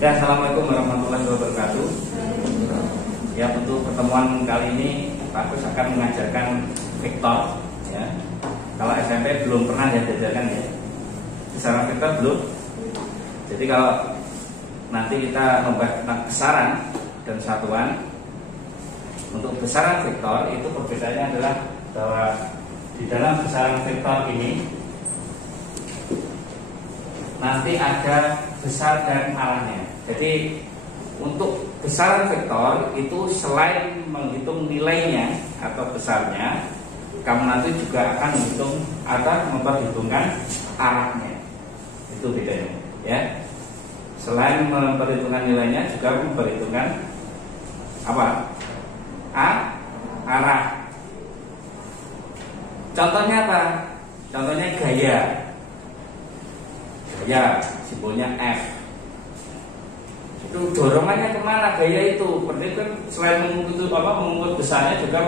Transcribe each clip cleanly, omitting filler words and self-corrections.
Ya, assalamualaikum warahmatullahi wabarakatuh. Ya, untuk pertemuan kali ini Pak Gus akan mengajarkan vektor. Ya, kalau SMP belum pernah diajarkan ya. Besaran vektor belum. Jadi kalau nanti kita membahas tentang besaran dan satuan, untuk besaran vektor itu perbedaannya adalah bahwa di dalam besaran vektor ini nanti ada besar dan arahnya. Jadi untuk besaran vektor itu selain menghitung nilainya atau besarnya, kamu nanti juga akan menghitung atau memperhitungkan arahnya. Itu bedanya, ya. Selain memperhitungkan nilainya juga memperhitungkan apa? Arah. Contohnya apa? Contohnya gaya. Gaya, simbolnya F. Itu dorongannya kemana gaya itu? Berarti kan selain mengukur besarnya juga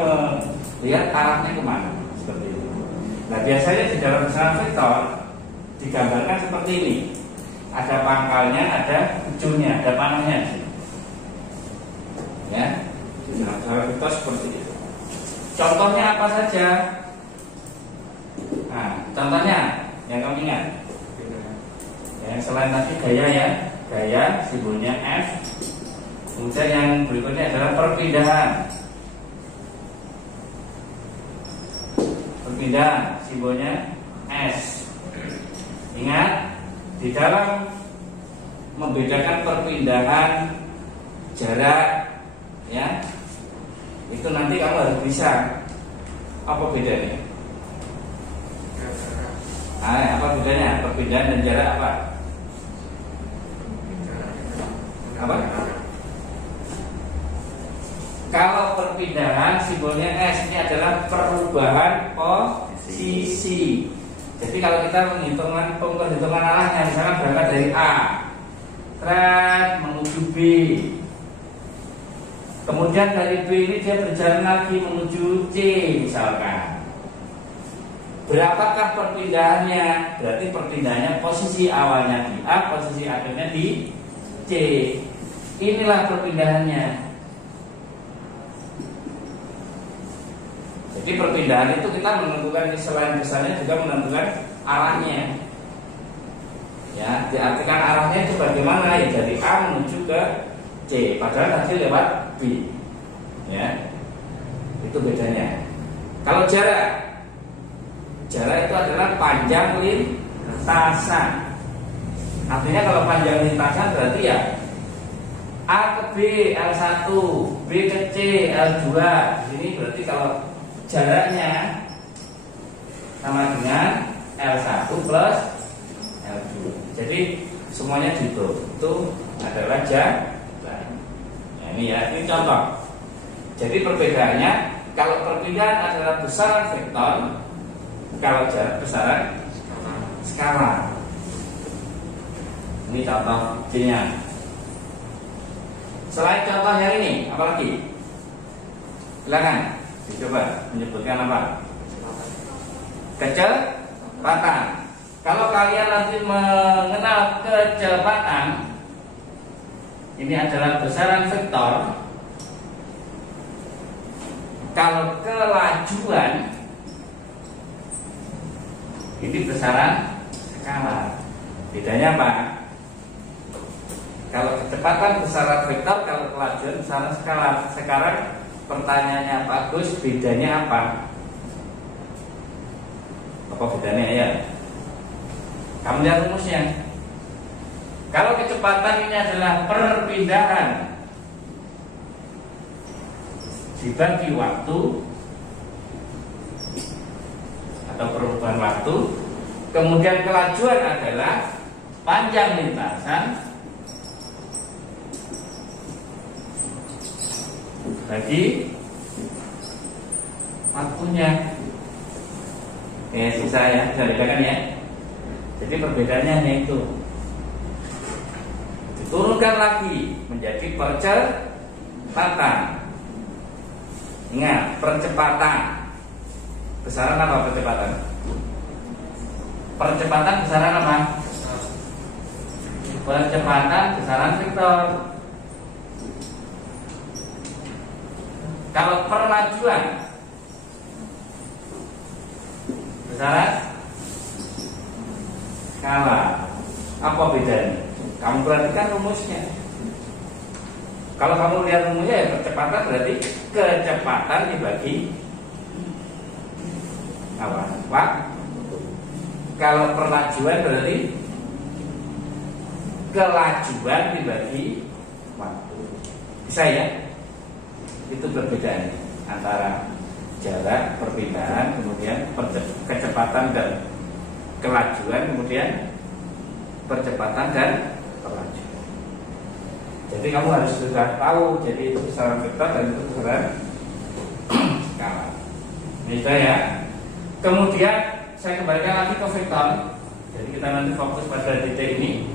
melihat arahnya kemana, seperti itu. Nah, biasanya di dalam besaran vektor digambarkan seperti ini. Ada pangkalnya, ada ujungnya, ada panahnya. Ya, di dalam besaran vektor seperti itu. Contohnya apa saja? Nah, contohnya yang kamu ingat. Ya, selain tadi gaya ya, gaya simbolnya F. Kemudian yang berikutnya adalah perpindahan. Perpindahan simbolnya S. Ingat, di dalam membedakan perpindahan jarak, ya, itu nanti kamu harus bisa. Apa bedanya? Apa bedanya perpindahan dan jarak apa? Apa? Kalau perpindahan simbolnya S, ini adalah perubahan posisi. Jadi kalau kita perhitungan arahnya, misalnya berangkat dari A, menuju B, kemudian dari B ini dia berjalan lagi menuju C misalkan. Berapakah perpindahannya? Berarti perpindahannya posisi awalnya di A, posisi akhirnya di C. Inilah perpindahannya. Jadi perpindahan itu kita menentukan selain besarnya juga menentukan arahnya. Ya, diartikan arahnya itu bagaimana? Ya, dari A menuju ke C. Padahal nanti lewat B. Ya, itu bedanya. Kalau jarak itu adalah panjang lintasan. Artinya kalau panjang lintasan berarti ya A ke B L1, B ke C L2. Di sini berarti kalau jaraknya sama dengan L1 plus L2. Jadi semuanya dihitung. Itu adalah jarak. Nah, ini contoh. Jadi perbedaannya, kalau perpindahan adalah besaran vektor, kalau jarak besaran skala. Ini contoh C-nya. Selain contoh yang ini, apa lagi? Silakan dicoba menyebutkan apa? Kecepatan. Kalau kalian nanti mengenal kecepatan, ini adalah besaran vektor. Kalau kelajuan, ini besaran skala. Bedanya apa? Kalau kecepatan besaran vektor, kalau kelajuan besaran skala. Sekarang pertanyaannya Pak Gus, bedanya apa? Apa bedanya ya? Kamu lihat rumusnya. Kalau kecepatan ini adalah perpindahan dibagi waktu atau perubahan waktu, kemudian kelajuan adalah panjang lintasan bagi waktunya. Susah ya, bisa bedakan ya. Jadi perbedaannya hanya itu. Diturunkan lagi menjadi percepatan. Ingat, percepatan. Besaran apa percepatan? Percepatan besaran apa? percepatan besaran vektor. Kalau permajuan besaran skala. Apa bedanya? Kamu perhatikan rumusnya. Kalau kamu lihat rumusnya ya percepatan berarti kecepatan dibagi apa? Waktu. Kalau perlajuan berarti kelajuan dibagi waktu. Bisa ya? Itu perbedaan antara jarak perpindahan, kemudian kecepatan dan kelajuan, kemudian percepatan dan perlajuan. Jadi kamu harus sudah tahu, jadi itu besaran vektor dan itu besaran skala. Ini ya. Kemudian saya kembalikan lagi ke vektor. Jadi kita nanti fokus pada titik ini.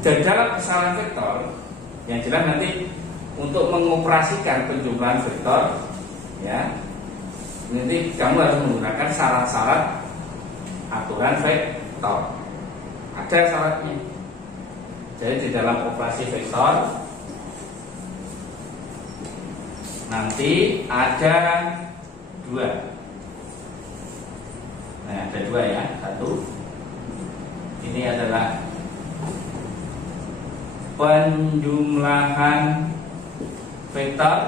Dan dalam besaran vektor, yang jelas nanti untuk mengoperasikan penjumlahan vektor, ya, nanti kamu harus menggunakan syarat-syarat aturan vektor. Ada syaratnya. Jadi di dalam operasi vektor nanti ada dua. Nah, ada dua ya. Satu, ini adalah penjumlahan vektor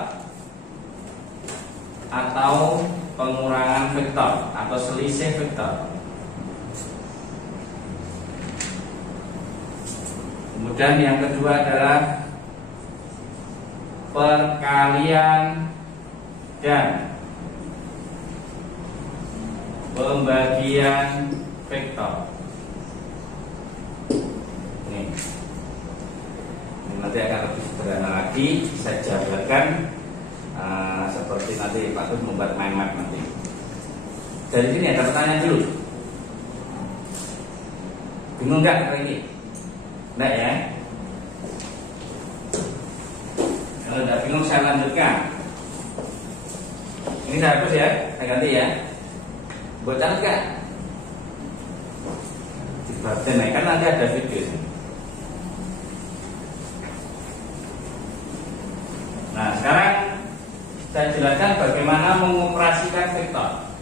atau pengurangan vektor atau selisih vektor. Kemudian yang kedua adalah perkalian dan pembagian vektor. Ini nanti akan lebih sederhana lagi. Saya jabarkan seperti nanti Pak Gus membuat mind map nanti. Dari sini ada pertanyaan dulu. Bingung nggak hari ini? Enggak ya? Kalau tidak bingung saya lanjutkan. Ini saya hapus ya, saya ganti ya. Buat catat gak? Dibatin kan nanti ada video. Nah sekarang saya jelaskan bagaimana mengoperasikan vektor.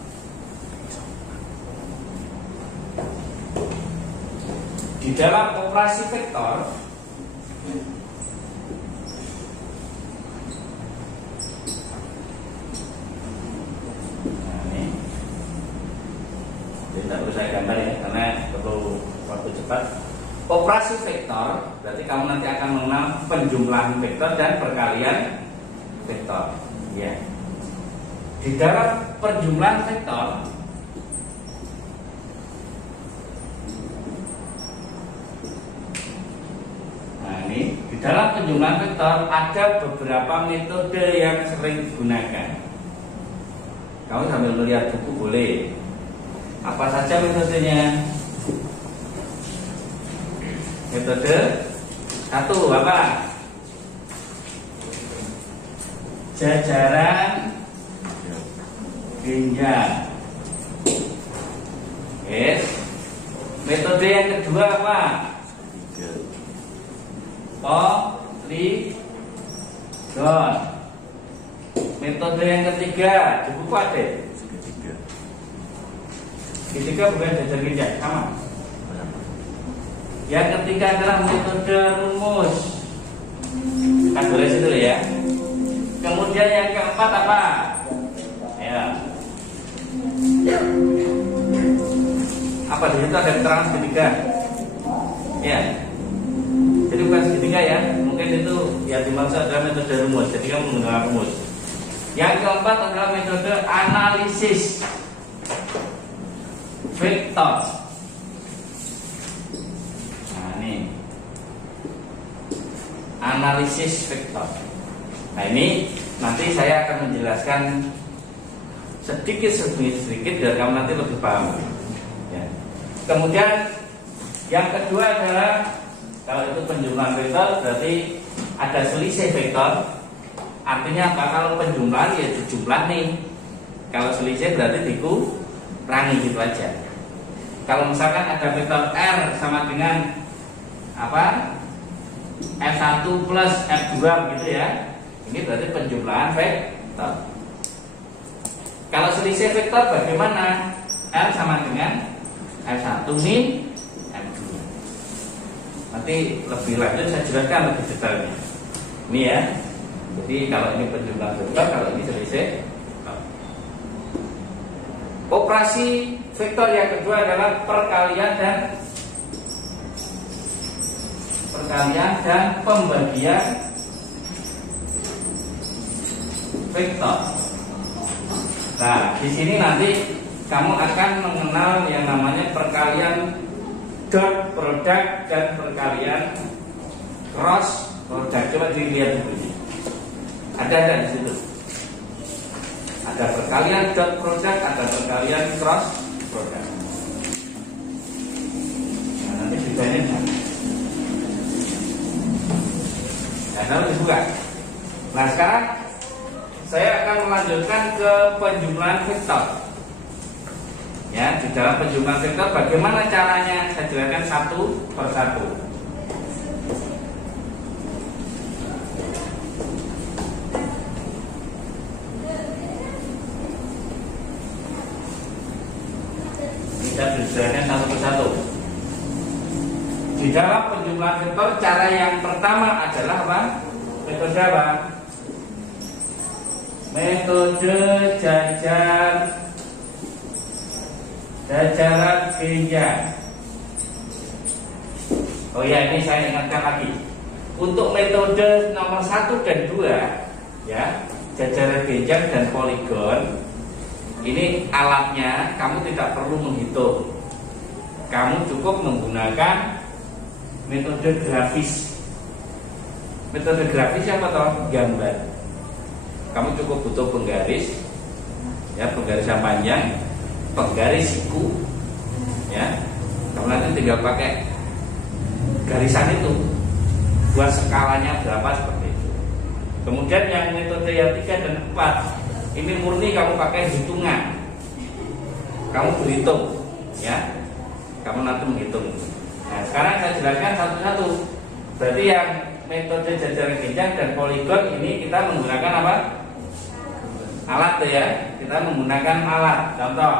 Di dalam operasi vektor tidak perlu saya gambar ya, karena perlu waktu cepat. Operasi vektor berarti kamu nanti akan mengenal penjumlahan vektor dan perkalian vektor. Ya. Di dalam penjumlahan vektor di dalam penjumlahan vektor ada beberapa metode yang sering digunakan. Kamu sambil melihat buku boleh. Apa saja metodenya? Metode satu apa? Jajaran genjang. Yes. Metode yang kedua apa? Poligon. Metode yang ketiga di buku ada. Ketiga bukan jajar genjang, sama. Yang ketiga adalah metode rumus. Kan boleh situ ya. Kemudian yang keempat apa? Ya. Apa di situ ada keterangan segitiga? Ya. Jadi bukan segitiga ya, mungkin itu yang dimaksud adalah metode rumus. Jadi kamu menggunakan rumus. Yang keempat adalah metode analisis vektor. Nah ini analisis vektor. Nah ini nanti saya akan menjelaskan sedikit biar kamu nanti lebih paham. Ya. Kemudian yang kedua adalah kalau itu penjumlahan vektor berarti ada selisih vektor. Artinya apa? Kalau penjumlahan ya dijumlah nih. Kalau selisih berarti dikurangi gitu aja. Kalau misalkan ada vektor R sama dengan apa? F1 plus F2 gitu ya. Ini berarti penjumlahan vektor. Kalau selisih vektor bagaimana? L sama dengan F1 min F2. Nanti lebih lanjut saya jelaskan lebih detailnya. Ini ya. Jadi kalau ini penjumlahan vektor, kalau ini selisih vektor. Operasi vektor yang kedua adalah perkalian dan pembagian vektor. Nah, di sini nanti kamu akan mengenal yang namanya perkalian dot produk dan perkalian cross produk. Coba dilihat dulu ini. Ada di situ. Ada perkalian dot produk, ada perkalian cross produk. Nah, nanti bedanya mana? Nah, lalu dibuka. Nah, sekarang saya akan melanjutkan ke penjumlahan vektor. Ya, di dalam penjumlahan vektor bagaimana caranya? Saya jelaskan satu persatu. Kita jelaskan satu persatu. Di dalam penjumlahan vektor, cara yang pertama adalah apa? Metode apa? Metode jajaran genjang. Oh ya, ini saya ingatkan lagi. Untuk metode nomor 1 dan 2, ya, jajaran genjang dan poligon, ini alatnya kamu tidak perlu menghitung. Kamu cukup menggunakan metode grafis. Metode grafis apa toh? Gambar. Kamu cukup butuh penggaris, ya, penggaris yang panjang, penggaris siku, ya. Kamu nanti tinggal pakai garisan itu buat skalanya berapa seperti itu. Kemudian yang metode yang 3 dan 4 ini murni kamu pakai hitungan. Kamu berhitung, ya. Kamu nanti menghitung. Nah, sekarang saya jelaskan satu-satu. Berarti yang metode jajaran genjang dan poligon ini kita menggunakan apa? Alat ya. Kita menggunakan alat. Contoh,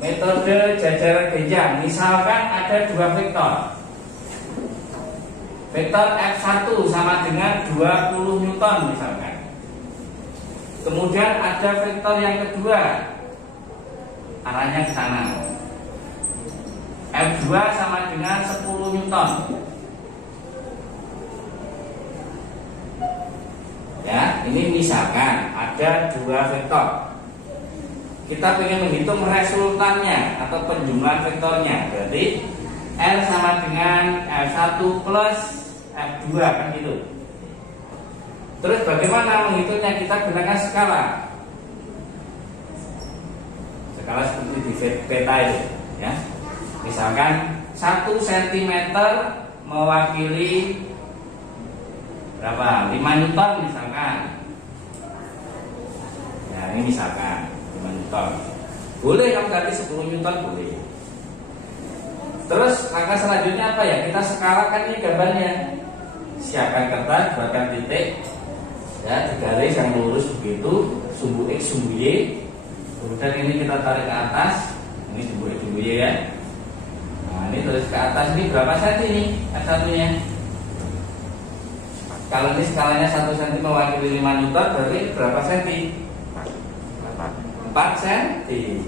metode jajaran genjang. Misalkan ada dua vektor. Vektor F1 sama dengan 20 Newton misalkan. Kemudian ada vektor yang kedua, arahnya ke sana. F2 sama dengan 10 Newton. Ya, ini misalkan ada dua vektor. Kita ingin menghitung resultannya atau penjumlahan vektornya. Berarti R sama dengan F1 plus F2 kan gitu. Terus bagaimana menghitungnya? Kita gunakan skala. Skala seperti di peta itu, ya. Misalkan 1 cm mewakili berapa? 5 Newton misalkan. Ya, ini misalkan 5 Newton. Boleh kamu ganti 10 Newton boleh. Terus langkah selanjutnya apa ya? Kita skalakan ini gambarnya. Siapkan kertas, buatkan titik, ya, di garis yang lurus begitu, sumbu X, sumbu Y. Kemudian ini kita tarik ke atas. Ini sumbu X, sumbu Y ya. Nah, ini terus ke atas, ini berapa senti nih F1-nya? Kalau ini skalanya 1 cm mewakili 5 Newton, berarti berapa senti? 4 cm.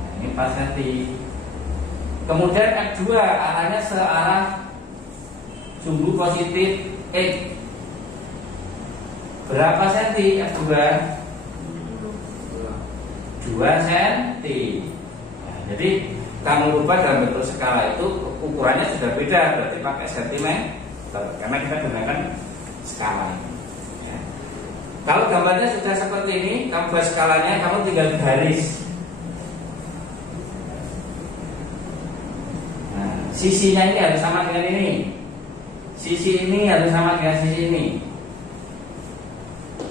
Nah, ini 4 cm. Kemudian F2 arahnya searah sumbu positif X. Berapa senti F2? 2 cm. Nah, jadi kamu lupa dalam bentuk skala itu ukurannya sudah beda, berarti pakai sentimeter karena kita gunakan skala ini. Ya. Kalau gambarnya sudah seperti ini, kamu buat skalanya, kamu tinggal garis. Nah, sisinya ini harus sama dengan ini. Sisi ini harus sama dengan sisi ini.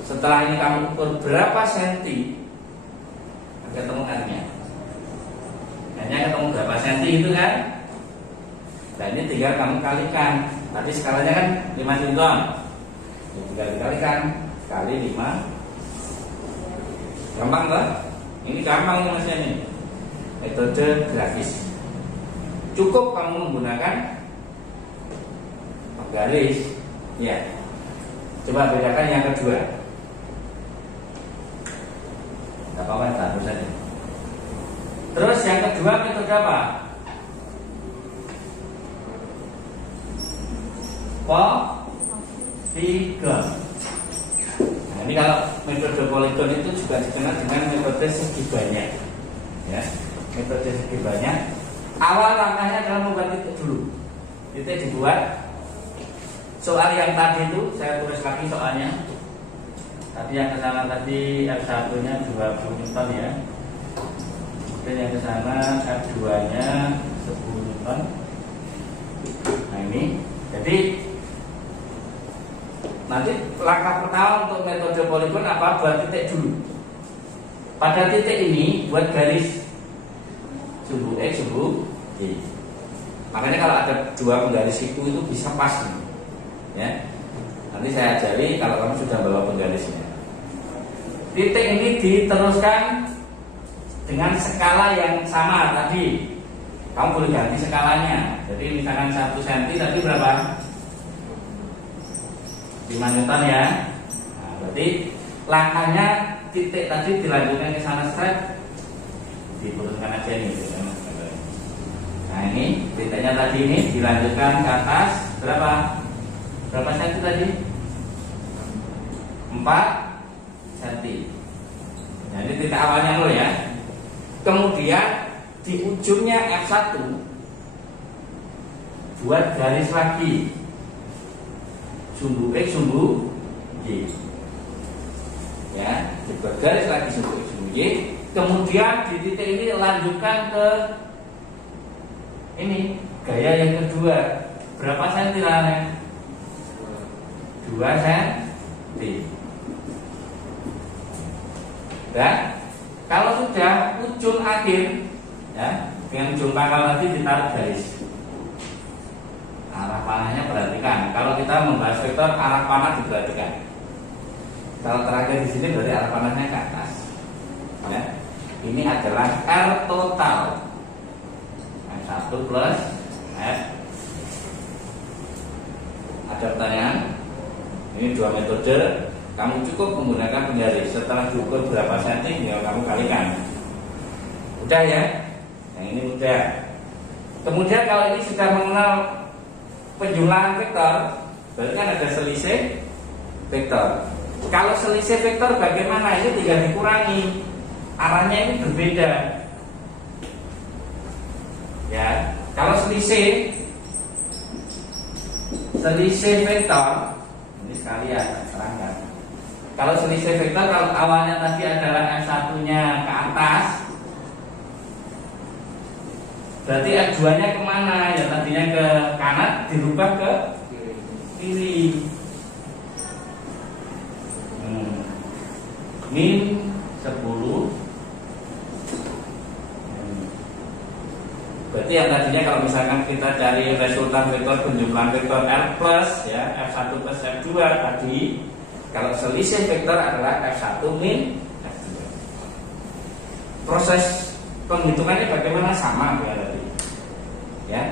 Setelah ini kamu ukur berapa senti, ketemu R-nya. Hanya ketemu berapa senti itu kan? tinggal kamu kalikan. Tadi skalanya kan 5 Newton. Tinggal dikalikan kali 5. Gampang kan? Ini gampang nih Mas ini. Metode grafis. Cukup kamu menggunakan garis. Ya. Coba bedakan yang kedua. Tidak apa-apa, satu saja. Terus yang kedua metode apa? Poligon. Nah, ini kalau metode poligon itu juga dikenal dengan metode segi banyak. Ya, metode segi banyak. Awal langkahnya adalah membuat titik dulu. Titik dibuat. Soal yang tadi itu saya tulis lagi soalnya. Tadi yang kesana tadi F1-nya 20 Newton ya. Kemudian yang kesana F2-nya 10 Newton. Nah ini, jadi nanti langkah pertama untuk metode poligon apa? Buat titik dulu. Pada titik ini buat garis sumbu X, sumbu Y. Makanya kalau ada dua penggaris siku itu bisa pas nih. Ya, nanti saya ajari kalau kamu sudah bawa penggarisnya. Titik ini diteruskan dengan skala yang sama tadi. Kamu boleh ganti skalanya. Jadi misalkan 1 cm tadi berapa? 5 Newton ya. Nah, berarti langkahnya titik tadi dilanjutkan ke sana step, diturunkan aja nih. Nah ini titiknya tadi ini dilanjutkan ke atas berapa? Berapa senti tadi? 4 cm. Nah ini titik awalnya lo ya. Kemudian di ujungnya F1 buat garis lagi sumbu X, sumbu Y. Ya, dibuat garis lagi sumbu X, sumbu Y. Kemudian di titik ini lanjutkan ke ini gaya yang kedua. Berapa senti lah? 2 cm. Dan kalau sudah ujung akhir ya, dengan ujung pangkal nanti ditaruh garis. Arah panahnya perhatikan. Kalau kita membahas vektor, arah panah diperhatikan. Kalau terakhir di sini berarti arah panahnya ke atas. Ya. Ini adalah R total. F1 plus F. Ada pertanyaan? Ini dua metode. Kamu cukup menggunakan penggaris. Setelah diukur berapa senti, tinggal kamu kalikan. Udah ya? Yang ini mudah. Kemudian kalau ini sudah mengenal penjumlahan vektor, berarti kan ada selisih vektor. Kalau selisih vektor bagaimana? Ini tinggal dikurangi. Arahnya ini berbeda. Ya, kalau selisih vektor ini sekalian terangkan. Kalau selisih vektor, kalau awalnya tadi adalah F1-nya ke atas, berarti F2-nya kemana? Ya tadinya ke kanan dirubah ke kiri. Min 10. Berarti yang tadinya kalau misalkan kita cari resultan vektor penjumlahan vektor R plus ya F1 plus F2 tadi, kalau selisih vektor adalah F1 min F2. Proses penghitungannya bagaimana? Sama dengan tadi. Ya.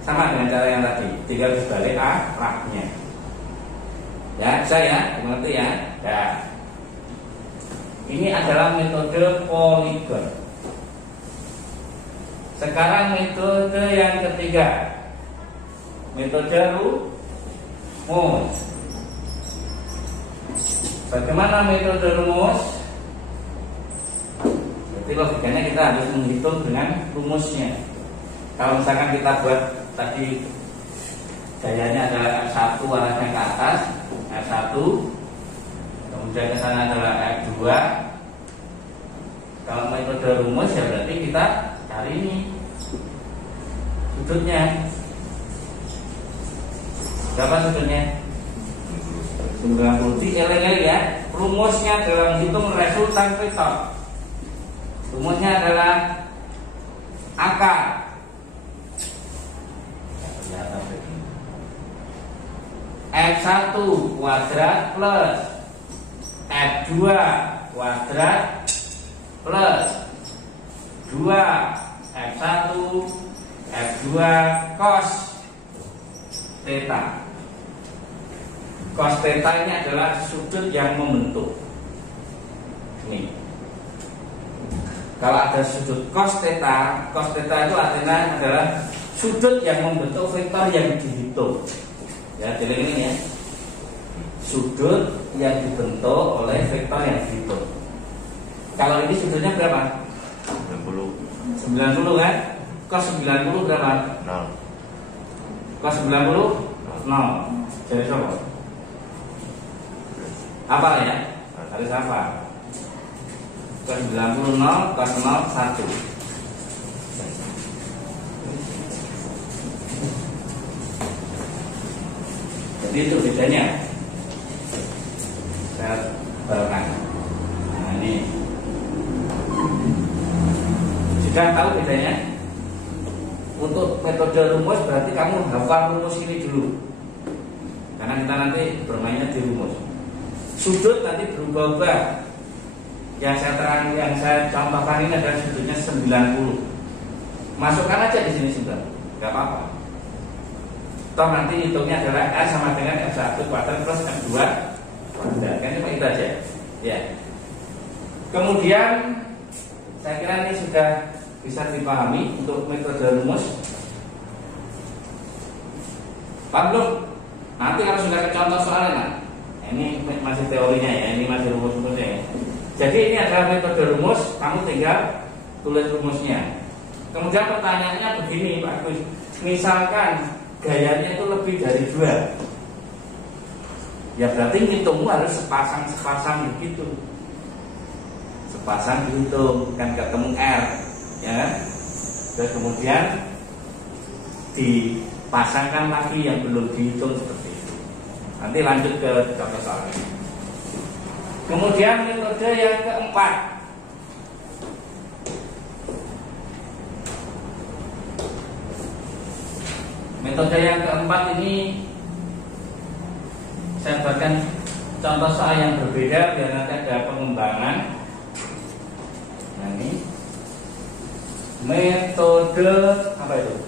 Sama dengan cara yang tadi. Tinggal dibalik arahnya. Ya, bisa ya? Mengerti ya? Ya. Ini adalah metode poligon. Sekarang metode yang ketiga, metode rumus. Bagaimana metode rumus? Berarti logikanya kita harus menghitung dengan rumusnya. Kalau misalkan kita buat tadi gayanya adalah F1 arahnya ke atas, F1, kemudian ke sana adalah F2. Kalau metode rumus ya berarti kita cari ini sudutnya. Berapa sudutnya? 90. Eleng-eleng ya. Rumusnya dalam hitung resultan vektor. Rumusnya adalah akar. Kelihatan F1 kuadrat plus F2 kuadrat plus 2 F1 F2 cos theta. Cos theta ini adalah sudut yang membentuk. Nih, kalau ada sudut cos theta itu artinya adalah sudut yang membentuk vektor yang dihitung. Ya, dilihat ini ya. Sudut yang dibentuk oleh vektor yang dihitung. Kalau ini sudutnya berapa? 90 kan? Cos 90 berapa? 0. Cos 90 0. Jadi coba. Apa ya? Harus apa? Cos 90 0, cos 0 1. Jadi itu bedanya. Saya barukan. Nah, ini sudah tahu bedanya. Untuk metode rumus berarti kamu hafal rumus ini dulu, karena kita nanti bermainnya di rumus. Sudut nanti berubah-ubah. Yang saya contohkan ini adalah sudutnya 90. Masukkan aja di sini 90, nggak apa-apa. Toh nanti hitungnya adalah R sama dengan F1 kuadrat plus F2 kuadrat. Kan cuma itu aja. Ya. Kemudian saya kira ini sudah bisa dipahami untuk metode rumus. Paham belum? Nanti kalau sudah ke contoh soalnya, nah, ini masih teorinya ya, ini masih rumus-rumusnya ya. Jadi ini adalah metode rumus, kamu tinggal tulis rumusnya. Kemudian pertanyaannya begini Pak Gus, misalkan gayanya itu lebih dari 2, ya berarti ngitungmu harus sepasang begitu. Sepasang dihitung, kan ketemu R, ya kan? Terus kemudian dipasangkan lagi yang belum dihitung seperti itu. Nanti lanjut ke contoh soalnya. Kemudian metode yang keempat, ini saya buatkan contoh soal yang berbeda biar nanti ada pengembangan. Nah, ini metode apa itu?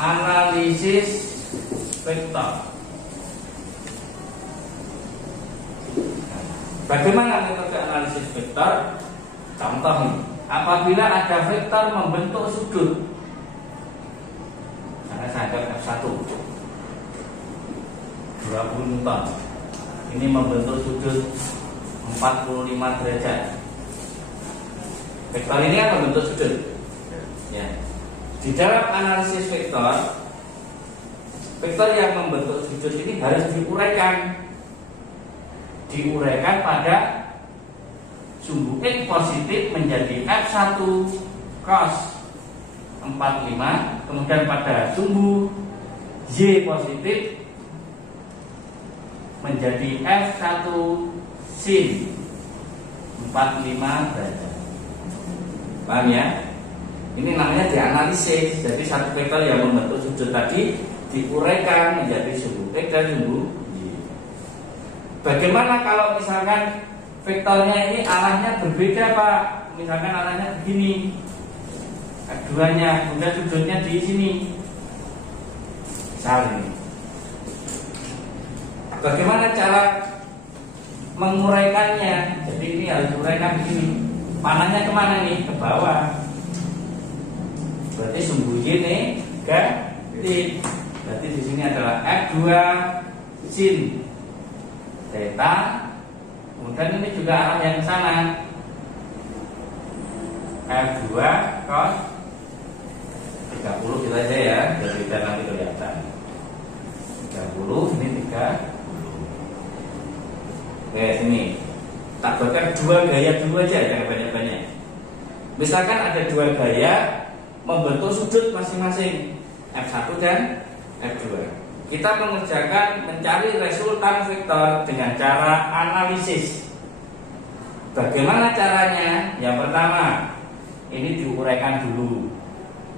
Analisis vektor. Bagaimana metode analisis vektor? Contoh nih, apabila ada vektor membentuk sudut, saya anggap F1 20 Newton, ini membentuk sudut 45 derajat. Vektor ini kan membentuk sudut. Ya. Di dalam analisis vektor, vektor yang membentuk sudut ini harus diuraikan pada sumbu X positif menjadi F1 cos 45, kemudian pada sumbu Y positif menjadi F1 sin 45 derajat. Paham ya? Ini namanya dianalisis. Jadi satu vektor yang membentuk sudut tadi diuraikan menjadi sumbu X dan sumbu Y. Bagaimana kalau misalkan vektornya ini arahnya berbeda Pak? Misalkan arahnya begini, keduanya, kemudian sudutnya di sini. Misalnya, bagaimana cara menguraikannya? Jadi ini harus diuraikan begini. Panahnya kemana nih? Ke bawah. Berarti sumbu Y negatif. Berarti di sini adalah F2 sin theta. Kemudian ini juga arah yang ke sana. F2 cos 30 kita aja ya, jadi kita nanti kelihatan 30, ini 30. Oke, sini tak buatkan dua gaya dulu aja, jangan banyak-banyak. Misalkan ada dua gaya membentuk sudut masing-masing F1 dan F2. Kita mencari resultan vektor dengan cara analisis. Bagaimana caranya? Yang pertama, ini diuraikan dulu,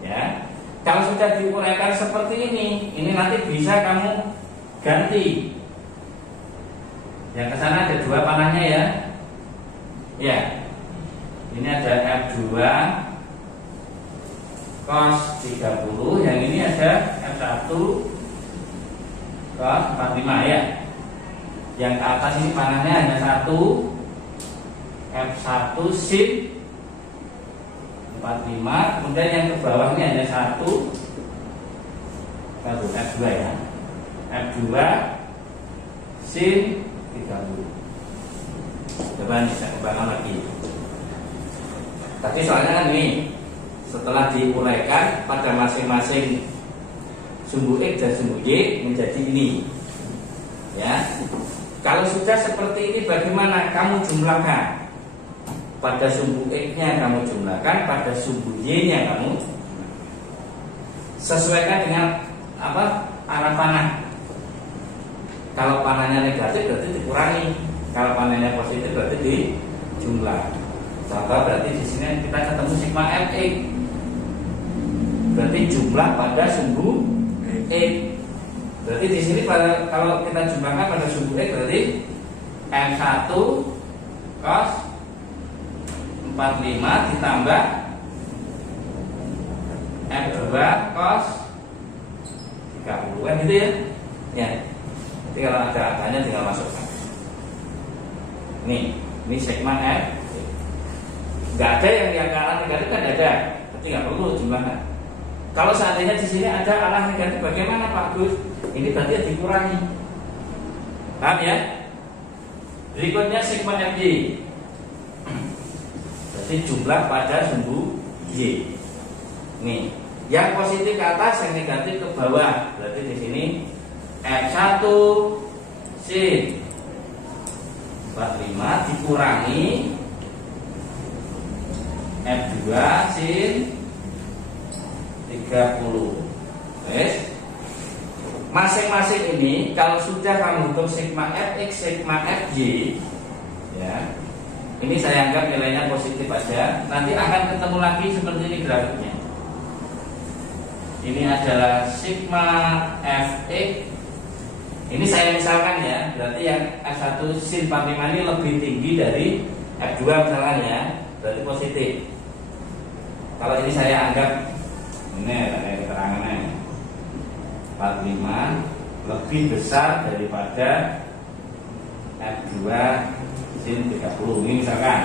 ya. Kalau sudah diuraikan seperti ini nanti bisa kamu ganti. Yang ke sana ada dua panahnya ya. Ya. Ini ada F2 cos 30, yang ini ada F1 cos 45 ya. Yang ke atas ini panahnya hanya satu, F1 sin 45, kemudian yang ke bawah ini hanya satu, F2 ya, F2 sin 30. Coba nih saya kembangkan lagi. Tapi soalnya kan ini setelah diuraikan pada masing-masing sumbu X dan sumbu Y menjadi ini. Ya. Kalau sudah seperti ini bagaimana? Kamu jumlahkan. Pada sumbu X-nya kamu jumlahkan, pada sumbu Y-nya kamu sesuaikan dengan apa? Arah panah. Kalau panahnya negatif berarti dikurangi. Kalau panahnya positif berarti dijumlah. Contoh berarti di sini kita ketemu sigma Fx. Berarti jumlah pada sumbu X. Berarti di sini kalau kita jumlahkan pada sumbu X berarti F1 cos 45 ditambah F2 cos 30 kan gitu ya. Ya. Jadi kalau ada angkanya tinggal masukkan. Ini sigma F. Nggak ada yang di angka arah negatif kan ada, berarti nggak perlu jumlahnya. Kalau seandainya di sini ada arah negatif, bagaimana Pak Gus? Ini berarti dikurangi. Paham ya? Berikutnya sigma FY. Berarti jumlah pada sumbu Y. Nih, yang positif ke atas, yang negatif ke bawah. Berarti di sini F1 sin 45 dikurangi F2 sin 30. Masing-masing ini kalau sudah kamu hitung sigma Fx, sigma Fy, ya, ini saya anggap nilainya positif aja. Nanti akan ketemu lagi seperti ini grafiknya. Ini adalah sigma Fx. Ini saya misalkan ya, berarti yang F1 sin 45 ini lebih tinggi dari F2 misalkan ya, berarti positif. Kalau ini saya anggap ini ada keterangannya 45 lebih besar daripada F2 sin 30. Ini misalkan.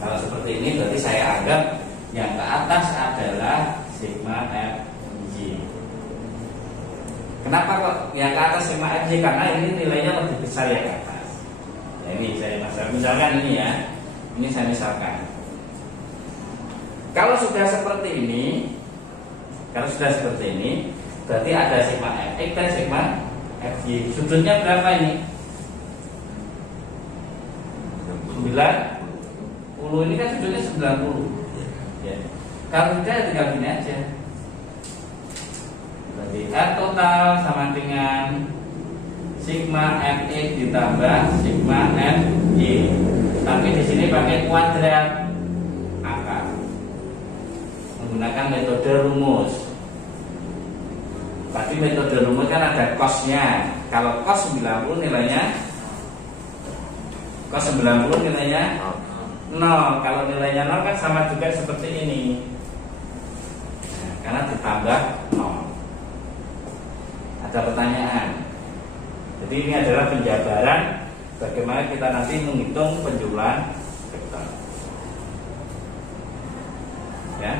Kalau seperti ini berarti saya anggap yang ke atas adalah sigma Fy. Kenapa kok yang ke atas sigma Fy? Karena ini nilainya lebih besar ya ke atas. Ya, ini saya misalkan ini ya. Ini saya misalkan. Kalau sudah seperti ini, berarti ada sigma Fx dan sigma Fy. Sudutnya berapa ini? 90. Ini kan sudutnya 90. Ya. Kalau sudah tinggal gini aja. Berarti R total sama dengan sigma Fx ditambah sigma Fy. Tapi di sini pakai kuadrat akar. Menggunakan metode rumus. Tapi metode rumus kan ada cosnya. Kalau cos 90 nilainya 0. Kalau nilainya 0 kan sama juga seperti ini. Nah, karena ditambah 0. Ada pertanyaan. Jadi ini adalah penjabaran bagaimana kita nanti menghitung penjumlahan vektor. Ya.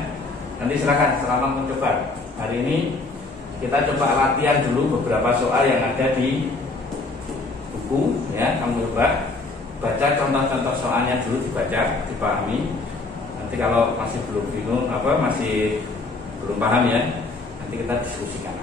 Nanti silakan selamat mencoba. Hari ini kita coba latihan dulu beberapa soal yang ada di buku, ya. Kamu coba baca contoh-contoh soalnya dulu, dibaca, dipahami. Nanti kalau masih belum bingung, masih belum paham ya, nanti kita diskusikan.